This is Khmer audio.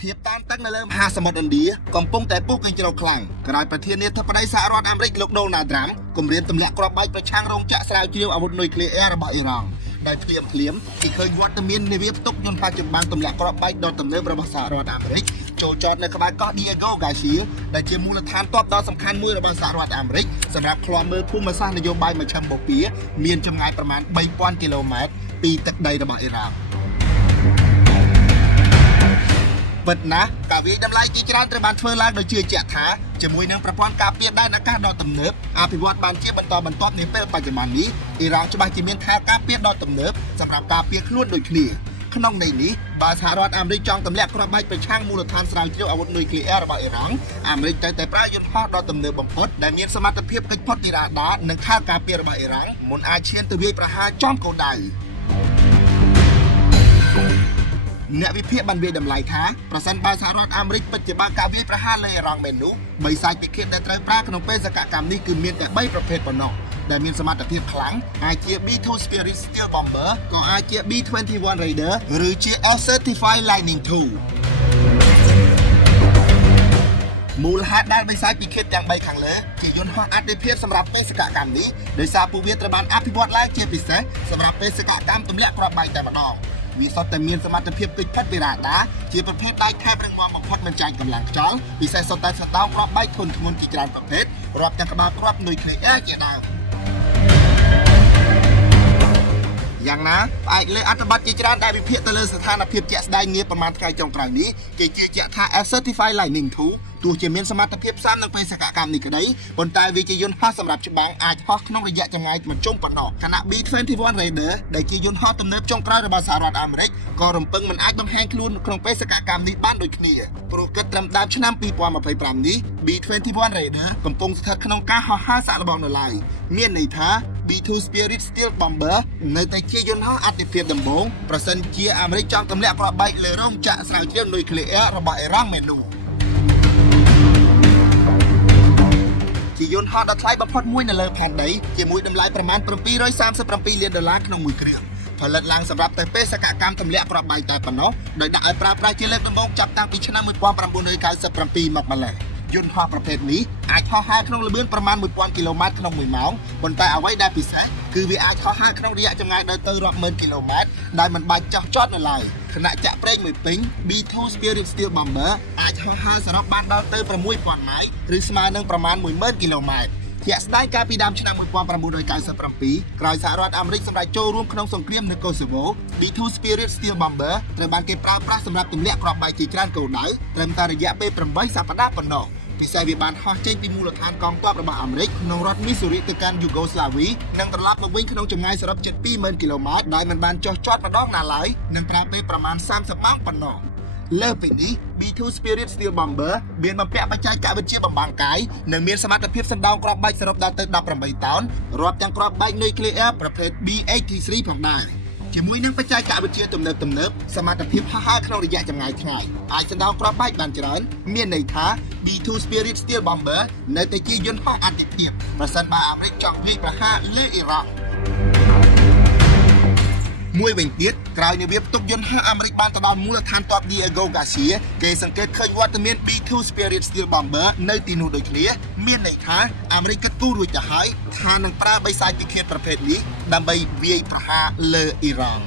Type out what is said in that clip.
ភាពតាមទឹកនៅលើមហាសមុទ្រឥណ្ឌាកំពុងតែពុះកញ្ជ្រោលខ្លាំងក្រោយប្រធានាធិបតីសហរដ្ឋអាមេរិកលោកដូណាល់ត្រាំគម្រាមទម្លាក់គ្រាប់បែកប្រឆាំងរោងចក្រស្រាវជ្រាវអាវុធនុយក្លេអ៊ែររបស់អ៊ីរ៉ង់ដោយភ្លាមគេឃើញវត្តមាននាវាផ្ទុកយន្តបច្ចុប្បន្នទម្លាក់គ្រាប់បែកដ៏ទំនើបរបស់សហរដ្ឋអាមេរិកចូលចតនៅក្បែរកោះ Diego Garcia ដែលជាមូលដ្ឋានទ័ពដ៏សំខាន់មួយរបស់សហរដ្ឋអាមេរិកសម្រាប់ឃ្លាំមើលភូមិសាស្ត្រនយោបាយមជ្ឈិមបូព៌ាមានចម្ងាយប្រមាណ 3000 គីឡូម៉ែត្រពីទឹកដីរបស់អ៊ីរ៉ង់ពិតណាស់ការវាយតម្លៃជាច្រើនត្រូវបានធ្វើឡើងដោយជឿជាក់ថាជាមួយនឹងប្រព័ន្ធការពារដែនអាកាសដ៏ទំនើបអភិវឌ្ឍបានជាបន្តបន្ទាប់នាពេលបច្ចុប្បន្ននេះអ៊ីរ៉ង់ច្បាស់ជាមានខែលការពារដ៏ទំនើបសម្រាប់ការពារខ្លួនដូចគ្នាក្នុងន័យនេះបើសហរដ្ឋអាមេរិកចង់ទម្លាក់គ្រាប់បែកប្រឆាំងមូលដ្ឋានស្រាវជ្រាវអាវុធនុយក្លេអ៊ែររបស់អ៊ីរ៉ង់អាមេរិកតែប្រើយន្តហោះដ៏ទំនើបបំផុតដែលមានសមត្ថភាពកិច្ចផុតពីរ៉ាដានិងខែលការពាររបស់អ៊ីរ៉ង់មុនអាចឈានទៅវាយប្រហារចំគោលដៅអ្នកវិភាគបានវាយតម្លៃថាប្រសិនបើសហរដ្ឋអាមេរិកពិតជាបើកការវាយប្រហារលើអ៊ីរ៉ង់មែននោះបីសាច់ពិឃាតដែលត្រូវប្រើក្នុងបេសកកម្មនេះគឺមានតែ3ប្រភេទប៉ុណ្ណោះដែលមានសមត្ថភាពខ្លាំងអាចជា B2 Spirit Stealth Bomber ក៏អាចជា B21 Raider ឬជា Certified Lightning II មូលហេតុដែលបិសាចពិឃាតទាំង3ខាងលើជាយន្តហោះអតិភិបសម្រាប់បេសកកម្មនេះដោយសារពួកវាត្រូវបានអភិវឌ្ឍឡើងជាពិសេសសម្រាប់បេសកកម្មទម្លាក់គ្រាប់បែកតែម្ដងវាសុទ្ធតែមានសមត្ថភាពកិច្ចផុតពីរ៉ាដាជាប្រភេទដៃថែបរឹងមាំបំផុតមិនចាញ់កម្លាំងខ្យល់ពិសេសសុទ្ធតែសណ្ដោងគ្រាប់បែកធន់ធ្ងន់ជាច្រើនប្រភេទរាប់ទាំងក្បាលគ្រាប់នុយក្លេអ៊ែរជាដើមយ៉ាងណាផ្អែកលើអត្ថបទជាច្រើនដែលវិភាគទៅលើស្ថានភាពជាក់ស្ដែងនាប្រមាណថ្ងៃចុងក្រោយនេះគេជឿជាក់ថា Certified Lightning II ទោះជាមានសមត្ថភាពផ្សំនឹងបេសកកម្មនេះក្តីប៉ុន្តែវាជាយន្តហោះសម្រាប់ច្បាំងអាចហោះក្នុងរយៈចម្ងាយមិនជុំប៉ុណ្ណោះខណៈ B21 Raider ដែលជាយន្តហោះទំនើបចុងក្រោយរបស់សហរដ្ឋអាមេរិកក៏រំពឹងមិនអាចបង្ហាញខ្លួនក្នុងបេសកកម្មនេះបានដូចគ្នាព្រោះគិតត្រឹមដើមឆ្នាំ2025នេះ B21 Raider កំពុងស្ថិតក្នុងការហោះហើរសាកល្បងនៅឡើយមានន័យថា B2 Spirit Stealth Bomber នៅតែជាយន្តហោះអតិភិបដំបូងប្រសិនជាអាមេរិកចង់ទម្លាក់គ្រាប់បែកលើរោងចក្រស្រាវជ្រាវនុយក្លេអ៊ែររបស់អ៊ីរ៉ង់មែននោះជាយន្តហោះដ៏ថ្លៃបំផុតមួយនៅលើផែនដីជាមួយតម្លៃប្រមាណ$737 លានក្នុងមួយគ្រឿងផលិតឡើងសម្រាប់ទៅបេសកកម្មទម្លាក់គ្រាប់បែកតែប៉ុណ្ណោះដោយដាក់ឲ្យប្រើប្រាស់ជាលើកដំបូងចាប់តាំងពីឆ្នាំ1997មកម្ល៉េះយន្តហោះប្រភេទនេះអាចហោះហើរក្នុងល្បឿនប្រមាណ1000 គីឡូម៉ែត្រក្នុង1ម៉ោងប៉ុន្តែអ្វីដែលពិសេសគឺវាអាចហោះហើរក្នុងរយៈចម្ងាយដល់ទៅរាប់ម៉ឺនគីឡូម៉ែត្រដែលមិនបាច់ចោះចតនៅឡើយខណៈចាក់ប្រេងមួយពេញ B2 Spirit Stealth Bomber អាចហោះហើរសរុបបានដល់ទៅ6000ម៉ៃលឬស្មើនឹងប្រមាណ10000 គីឡូម៉ែត្រជាក់ស្ដែងកាលពីដើមឆ្នាំ1997ក្រោយសហរដ្ឋអាមេរិកសម្រេចចូលរួមក្នុងសង្គ្រាមនៅកូសូវូ B2 Spirit Stealth Bomber ត្រូវបានគេប្រើប្រាស់សម្រាប់ទម្លាក់គ្រាប់បែកជាច្រើនគោលដៅត្រឹមតែរយៈពេល8សប្តាហ៍ប៉ុណ្ណោះពិសេសវាបានហោះចេញពីមូលដ្ឋានកងទ័ពរបស់អាមេរិកក្នុងរដ្ឋមីសូរីទៅកាន់យូហ្គោស្លាវីនិងត្រឡប់មកវិញក្នុងចម្ងាយសរុបជិត20000 គីឡូម៉ែត្រដោយមិនបានចុះចតម្ដងណាឡើយនិងប្រើពេលប្រមាណ30ម៉ោងប៉ុណ្ណោះលើពីនេះ B2 Spirit Stealth Bomber មានបំពាក់បច្ចេកវិទ្យាបំបាំងកាយនិងមានសមត្ថភាពសណ្ដោងគ្រាប់បែកសរុបដល់ទៅ18តោនរាប់ទាំងគ្រាប់បែកនុយក្លេអ៊ែរប្រភេទ B83 ផងដែរជាមួយនឹងបច្ចេកវិទ្យាទំនើបសមត្ថភាពហោះហើរក្នុងរយៈចម្ងាយថ្ងៃអាចសណ្ដោងគ្រាប់បែកបានច្រើនមានន័យថា B2 Spirit Stealth Bomber នៅតែជាយន្តហោះអតិភិបប្រសិនបើអាមេរិកចង់វាយប្រហារលើអ៊ីរ៉ង់មួយវិញទៀតក្រោយនាវាផ្ទុកយន្តហោះអាមេរិកបានទៅដល់មូលដ្ឋានទ័ព Diego Garcia គេសង្កេតឃើញវត្តមាន B2 Spirit Stealth Bomber នៅទីនោះដូចគ្នាមានន័យថាអាមេរិកគិតគូររួចទៅហើយថានឹងប្រើបិសាចពិឃាតប្រភេទនេះដើម្បីវាយប្រហារលើអ៊ីរ៉ង់